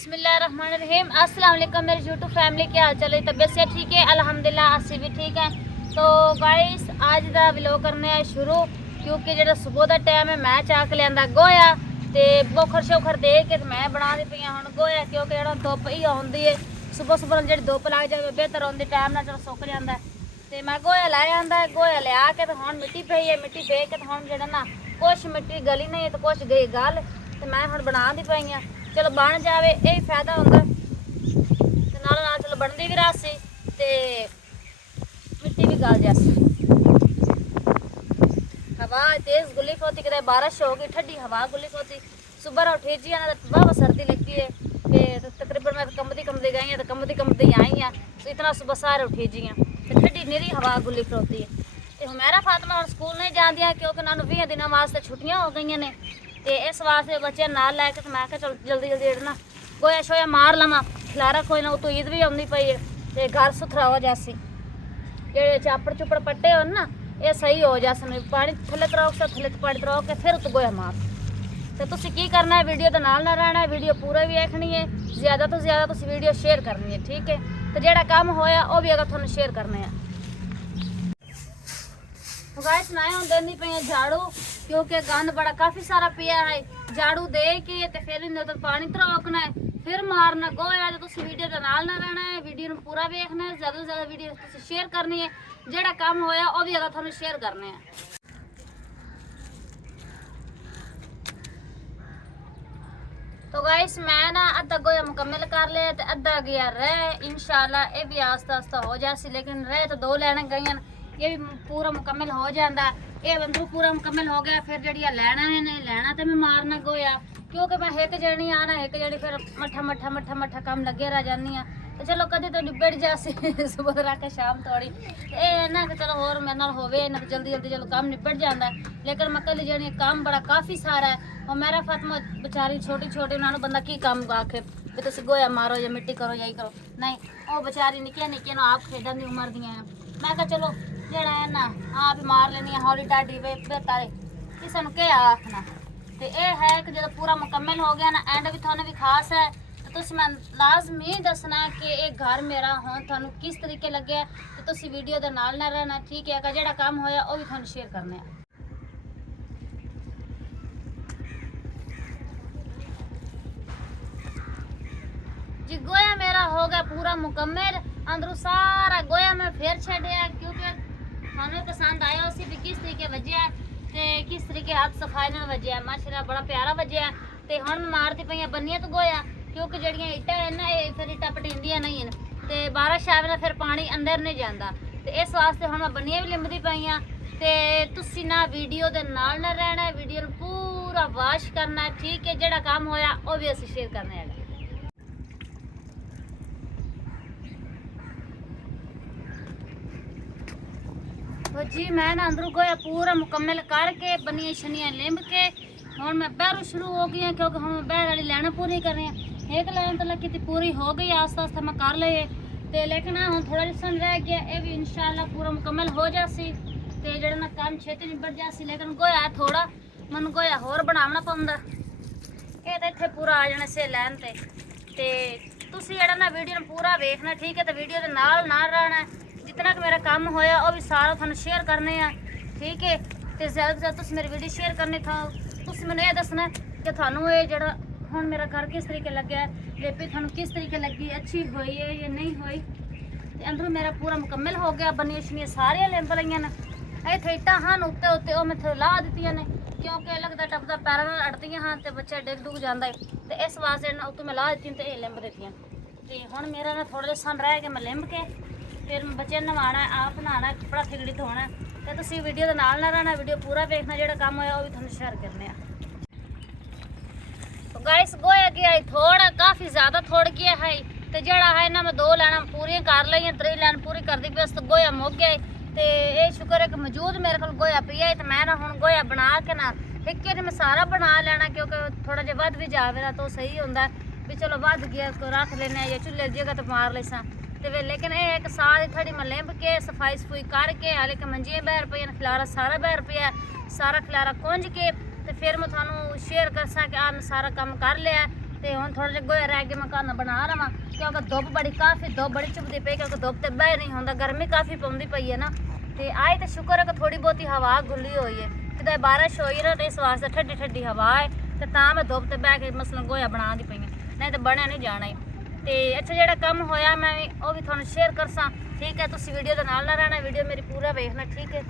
बिस्मिल्लाहिर्रहमानिर्रहीम। अस्सलाम वालेकुम मेरी यूट्यूब फैमिली, क्या हाल चाल है? तबीयत से ठीक है? अल्हम्दुलिल्लाह असी भी ठीक है। तो गाइस आज दा व्लॉग करने आ शुरू, क्योंकि जो सुबह का टाइम है मैं चाक लिया गोया तो बोखर शोखर दे के मैं बना दी पई हूँ गोया, क्योंकि जो धुप ही आती है सुबह सुबह जी धुप लग जाए बेहतर आती टाइम ना चलो सुक जाता है। तो मैं गोया लै आंदा है, गोया लिया के तो हम मिट्टी पई है, मिट्टी पी के तो हम जो ना कुछ मिट्टी गली नहीं है तो कुछ गई गल, तो मैं हम बना दी पई हाँ। चलो बन जाए यही फायदा होंगे, नाल चलो बनती भी रासी ते मिट्टी भी गल जासी। हवा तेज गुली खोती कि बारिश हो गई, ठंडी हवा गुली खोती। सुबह उठी जी ना बहुत सर्दी लगी है, तकरीबन मैं कमदी गई तो कमदी आई हाँ। तो इतना सुबह सारे उठी जी हाँ, ठंडी निरी हवा गुली खड़ोती है। तो मेरा फातिमा हम स्कूल नहीं जाती, क्योंकि उन्होंने 20 दिनों वास्ते छुट्टियां हो गई ने, तो इस वास्ते बच्चे नाल लैके मैं चल जल्दी जल्दी ना गोया शोया मार लवा, खिलारा कोई ना। तो ईद भी आती पई है तो घर सुथरा हो जासी, जो चापड़ चुपड़ पट्टे हो ना ये सही हो जासन। पानी थले तरोक से थले पानी तरोक के फिर तो गोया मार। तो तुसी की करना है, वीडियो के नाल ना रहना है, वीडियो पूरा भी देखनी है, ज़्यादा तो ज़्यादा तुसी वीडियो शेयर करनी है, ठीक है? तो जेड़ा काम होया वो भी अगर थोड़ा शेयर करने हैं। तो गाइस नाए हम देनी पे झाड़ू, क्योंकि गंद बड़ा काफ़ी सारा पिया है। झाड़ू दे के ते फिर इन्हें तो पानी तरोकना है, फिर मारना गोया। तो तुसी वीडियो के नाल ना रहना है, वीडियो पूरा देखना है, ज़्यादा से ज़्यादा वीडियो तुसी शेयर करनी है, जेड़ा काम होया वो भी अगर थोड़ा शेयर करने हैं। तो गाइस मैं ना अद्धा गोया मुकम्मल कर लिया तो अद्धा गया रह, इंशाल्लाह ये भी आस्ता आस्ता हो जासी। लेकिन रह तो 2 लैना गई, ये भी पूरा मुकम्मल हो जाता। ये बंदू पूरा मुकम्मल हो गया, फिर जड़ी लैना है नहीं लैना तो मैं मारना गोया, क्योंकि मैं एक जनी आना एक जनी फिर मट्ठा मट्ठा मट्ठा मट्ठा काम लगे रह जानी हाँ। तो चलो कभी तो निबड़ जासी सुबह रख के शाम थोड़ी ये ना कि चलो होर मेरे नाल होवे ना, तो जल्दी जल्दी चलो काम निबड़ जाता है। लेकिन मैं कल जनी काम बड़ा काफ़ी सारा है, और मेरा फातिमा बेचारी छोटी छोटी उन्होंने बंदा की काम आखे भी तुम गोया मारो या मिट्टी करो यही करो, नहीं वो बेचारी निक्किया निक्किया ना आप खेडन की उम्र दियाँ हैं। मैं कहा चलो जड़ा है ना आप ही मार लेनी है हौली टाडी बेहतर किसी ने क्या आखना। तो ये है कि जो पूरा मुकम्मल हो गया ना, एंड भी थाने भी खास है, तो तुम मैं लाजमी दसना कि ये घर मेरा हो थानू किस तरीके लगे, तो तुम वीडियो के नाल ना रहना, ठीक है? अगर जो काम होया वो भी थानू शेयर करने हैं। जी गोया मेरा हो गया पूरा मुकम्मल, अंदरों सारा गोया मैं फिर छड़िया, क्योंकि थानू पसंद आया उसी भी किस तरीके वजह ते किस तरीके हाथ सफाई नाल वजह माशाल्लाह बड़ा प्यारा वजह। ते हुण मैं मारती पई बनिया तो गोया, क्योंकि जड़ियाँ इट्टा है ना ये फिर इट्टा पटिंदियां नहीं है, तो बारिश आवे ना फिर पानी अंदर नहीं जाता। तो इस वास्ते हुण मैं बनिया भी लिंबदी पई हाँ। ते तुसी ना वीडियो दे नाल ना रहना है, वीडियो पूरा वाश करना है, ठीक है? जेड़ा काम होया वो भी असीं शेयर करना है। तो जी मैं ना अंदरों गोया पूरा मुकम्मल करके बनिया शनिया लिंब के हूँ मैं बहरों शुरू हो गई हैं, क्योंकि हम बहर वाली लैना पूरी कर रहे हैं। एक लाइन तो लगी थी पूरी हो गई, आस्ता आस्ता मैं कर लिए तो, लेकिन हूँ थोड़ा जिसन रह गया, ये भी इंशाल्लाह पूरा मुकम्मल हो जासी तो जो ना काम छेती निबड़ जासी। लेकिन गोया थोड़ा मन गोया होर बनाना पौंदा, ये तो इतने पूरा आ जाने से लैन ते तुसी जेड़ा ना वीडियो पूरा देखना, ठीक है? तो वीडियो के नाल ना रहना है, जितना कि मेरा काम होया वो भी सारा थानू शेयर करने हैं, ठीक है? तो ज़्यादा से ज़्यादा तुसी मेरी वीडियो शेयर करनी था। तुसी मैंने ये दसना कि थानू ये जड़ा हुण मेरा घर किस तरीके लगे है, लेपी थानू किस तरीके लगी, अच्छी हुई है या नहीं हुई। तो अंदरों मेरा पूरा मुकम्मल हो गया, बनिया शनिया सारिया लिंब लईया ने, इत्थे इट्टां हन उत्ते उत्ते वो मैं ला दित्तियां ने, क्योंकि लगता टपदा पैरों नाल अड़दियां हन तो बच्चा डिग डुग जाता है। तो इस वास्ते ना उत्तों मैं ला दित्तियां तो ये लिंब दित्तियां। तो हुण मेरा ना थोड़ा जिहा सन रह गया, मैं लिंब के फिर बच्चे नवाना है, आप नहाना है, कपड़ा थिगड़ी धोना है। तो तुसी वीडियो के नाल ना रहना, वीडियो पूरा देखना, जो काम होया वो भी थानू शेयर करने हैं। तो गाइस गोया गया है थोड़ा, काफ़ी ज़्यादा थोड़ गया है, तो जड़ा है ना मैं 2 लैना पूरी कर ली, 3 लैन पूरी कर दी बस, तो गोया मुक गया है। तो ये शुक्र है कि मौजूद मेरे को गोया पिया है, तो मैं ना हुण गोया बना के ना एक मैं सारा बना लेना, क्योंकि थोड़ा जिहा वध भी जावे ना तो सही होंदा भी, चलो वध गया रख लेने या चुल्हे की जगह तो मार लेसा। तो लेकिन ये एक साल थोड़ी मैं लिंब के सफाई सफुई करके हाले कि मंजियां बहर पे खिलारा सारा बहर पे सारा खिलारा कुंज के, तो फिर मैं थानू शेयर कर सा कि आ मैं सारा काम कर लिया। ਤੇ ਹੁਣ ਥੋੜਾ ਜਿਹਾ ਗੋਇਆ ਰਹਿ ਗਿਆ ਮੈਂ ਘਰ ਬਣਾ ਰਵਾਂ ਕਿਉਂਕਿ ਧੁੱਪ ਬੜੀ ਕਾਫੀ ਧੁੱਪ ਬੜੀ ਚੁੱਭਦੀ ਪਈ ਕਿਉਂਕਿ ਧੁੱਪ ਤੇ ਬਹਿ ਨਹੀਂ ਹੁੰਦਾ ਗਰਮੀ ਕਾਫੀ ਪਉਂਦੀ ਪਈ ਹੈ ਨਾ ਤੇ ਆਏ ਤੇ ਸ਼ੁਕਰ ਹੈ ਕਿ ਥੋੜੀ ਬਹੁਤੀ ਹਵਾ ਖੁੱਲੀ ਹੋਈ ਹੈ ਕਿਤੇ ਬਾਰਿਸ਼ ਹੋਈ ਨਾ ਤੇ ਇਸ ਵਾਸਤੇ ਠੰਡੀ ਠੰਡੀ ਹਵਾ ਹੈ ਤੇ ਤਾਂ ਮੈਂ ਧੁੱਪ ਤੇ ਬਹਿ ਕੇ ਮਸਲਨ ਗੋਇਆ ਬਣਾਉਂਦੀ ਪਈ ਹਾਂ ਨਹੀਂ ਤਾਂ ਬਣਿਆ ਨਹੀਂ ਜਾਣਾ ਹੈ ਤੇ ਅੱਛਾ ਜਿਹੜਾ ਕੰਮ ਹੋਇਆ ਮੈਂ ਵੀ ਉਹ ਵੀ ਤੁਹਾਨੂੰ ਸ਼ੇਅਰ ਕਰਸਾਂ ਠੀਕ ਹੈ ਤੁਸੀਂ ਵੀਡੀਓ ਦੇ ਨਾਲ ਰਹਿਣਾ ਵੀਡੀਓ ਮੇਰੀ ਪੂਰਾ ਵੇਖਣਾ ਠੀਕ ਹੈ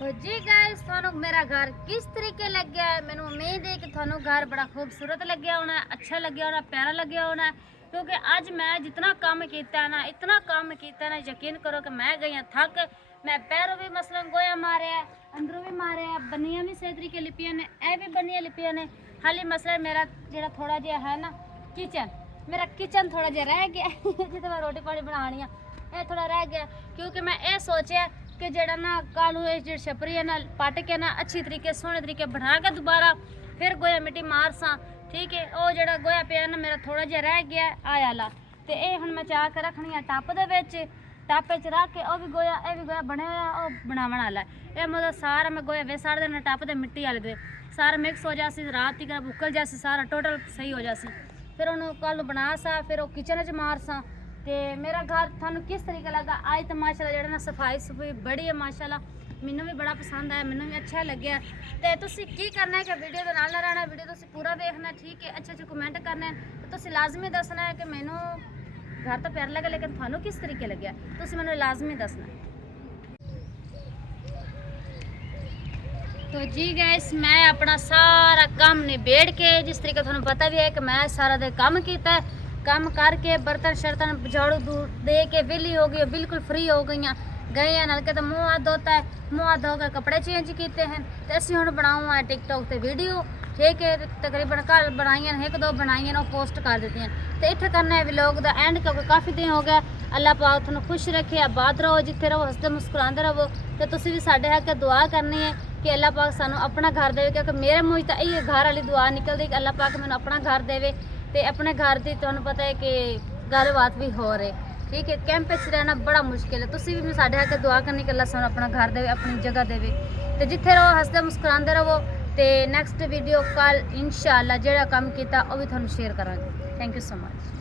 तो जी गाइस थानू मेरा घर किस तरीके लग गया है मैंने उम्मीद है कि थानू घर बड़ा खूबसूरत लग गया होना अच्छा लग गया होना प्यारा लग गया होना क्योंकि आज मैं जितना काम किया ना इतना काम किया ना यकीन करो कि मैं गई थक मैं पैरों भी मसलन गोया मारे अंदरों भी मारे बनिया भी सही तरीके लिपिया ने ए भी बनिया लिपिया ने खाली मसला मेरा जो थोड़ा जहा है ना किचन मेरा किचन थोड़ा जहा रह गया जिसे मैं रोटी पानी बनानी है ये थोड़ा रह गया क्योंकि मैं ये सोचा कि जड़ा ना कालू जो छपरी है ना पट के ना अच्छी तरीके सोहने तरीके बना के दोबारा फिर गोया मिट्टी मार सा ठीक है वो जड़ा गोया पिया ना मेरा थोड़ा जिहा रह गया आया ला तो ये हुण मैं चाह के रखनी है टप दे विच टप च रख के वो भी गोया बने हुआ वो बनावन वाला ये मतलब सारा मैं गोया वे साड़ देना टप दे मिट्टी वाले दे सारा मिक्स हो जासी रात तक उकल जासी सारा टोटल सही हो जासी फिर उन्होंने कल बना सा फिर वो किचन च मार सा ते मेरा घर थानू किस तरीके लगा आज तो माशाल्लाह जेड़ा ना सफाई सफाई बड़ी है माशाल्लाह मैनू भी बड़ा पसंद आया मैनू भी अच्छा लग्या ते तुसी की करना है कि वीडियो दे नाल रहना वीडियो तुसी पूरा देखना ठीक है अच्छे कमेंट करने ते तुसी लाजमी दसना है कि मैनू घर तो प्यारा लगा लेकिन थानू किस तरीके लग्या तुसी मैनू लाजमी दसना तो जी गैस मैं अपना सारा काम निबेड़ के जिस तरीके थानू पता भी है कि मैं सारा दिन काम किया काम करके बर्तन शर्तन झाड़ू दे के वेली हो गई बिल्कुल फ्री हो गई गए हैं नलके तो मुँह हाथ धोता है मुँह हाथ धो के कपड़े चेंज किए हैं तो असी हम बनाऊँ है टिकटॉक से वीडियो ठीक है तकरीबन कल बनाई एक दो बनाई वो पोस्ट कर देती हैं तो इतने करना है व्लॉग का एंड क्योंकि काफ़ी दिन हो गया अल्लाह पाक तुहानू खुश रखे आबाद रहो जिथे रहो हंसते मुस्कुराते रहो तो तुसी भी साडे हक दुआ करनी है कि अल्लाह पाक सानू अपना घर देवे क्योंकि मेरे मुँह तो यही घर वाली दुआ निकलती कि अल्लाह पाक मैंने अपना घर देवे तो अपने घर की तुहानू पता है कि गलबात भी हो रही ठीक है कैंप च रहना बड़ा मुश्किल है तुसी भी साडे हक दुआ करनी कि अल्लाह सानू अपना घर देवे अपनी जगह देवे तो जिथे रहो हंसते मुस्कुराते रहो तो नैक्सट वीडियो कल इंशाअल्लाह जो काम किया वह भी तुहानू शेयर करांगे थैंक यू सो मच।